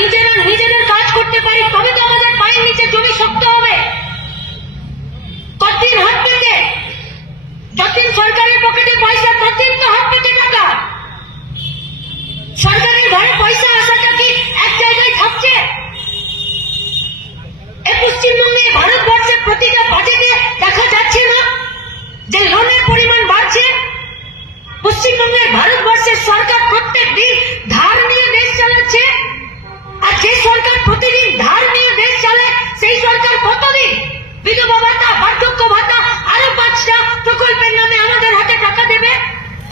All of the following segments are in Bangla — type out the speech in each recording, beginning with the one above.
নিজেরা নিজেদের কাজ করতে পারি, তবে তো আমাদের পায়ের নিচে জমি শক্ত হবে। কতদিন হাত পেতে? যতদিন সরকারের পকেটে পয়সা, ততদিন তো হাত পেতে টাকা। সরকারের ঘরে পয়সা আসাটা কি এক জায়গায় থাকছে? এ পশ্চিমবঙ্গে ভারতবর্ষের প্রতিটা বাজেটে দেখা যাচ্ছে না যে লোনের পরিমাণ বাড়ছে। পশ্চিমবঙ্গের ভারতবর্ষের সরকার প্রত্যেক দিন বিধবা ভাতা বার্ধক্য ভাতা আরো পাঁচটা প্রকল্পের নামে আমাদের হাতে টাকা দেবে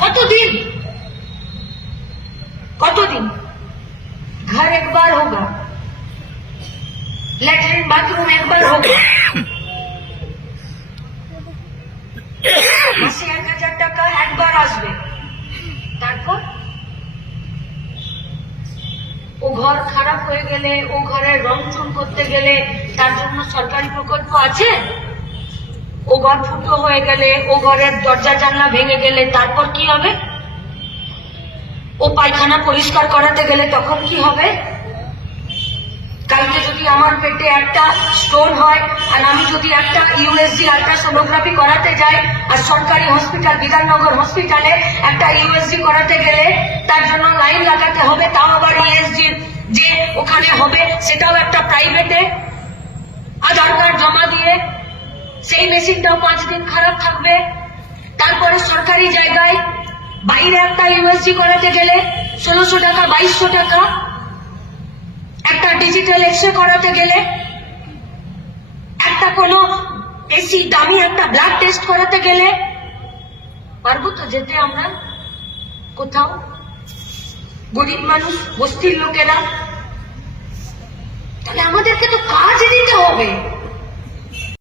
কতদিন কতদিন घर एक बार होगा लेटरिन बाथरूम एक बार होगा মাসে এক হাজার টাকা একবার আসবে তারপর ও ঘর খারাপ হয়ে গেলে, ও ঘরের রং চুন করতে গেলে তার জন্য সরকারি প্রকল্প আছে? ও ঘর ফুটো হয়ে গেলে, ও ঘরের দরজা জানলা ভেঙে গেলে তারপর কি হবে? ও পায়খানা পরিষ্কার করাতে গেলে তখন কি হবে? কালকে যদি আমার পেটে একটা স্টোন হয় আর আমি যদি একটা ইউএসজি আল্ট্রাসোনোগ্রাফি করাতে যাই আর সরকারি হসপিটাল, বিধাননগর হসপিটালে একটা ইউএসজি করাতে গেলে তার জন্য লাইন লাগাতে হবে, তাও আবার ইউএসজি যে ওখানে হবে সেটাও একটা প্রাইভেটে আধার কার্ড জমা দিয়ে সেই মেশিনটাও পাঁচ দিন খারাপ থাকবে। তারপরে সরকারি জায়গায় বাইরে একটা ইউএসজি করাতে গেলে ষোলোশো টাকা, বাইশশো টাকা। একটা ডিজিটাল এক্সরে করাতে গেলে একটা কোনো বেশি দামি একটা ব্লাড টেস্ট করাতে গেলে পারব তো যেতে আমরা? কোথাও? গরিব মানুষ, বস্তির লোকেরা তাহলে আমাদেরকে তো কাজ দিতে হবে।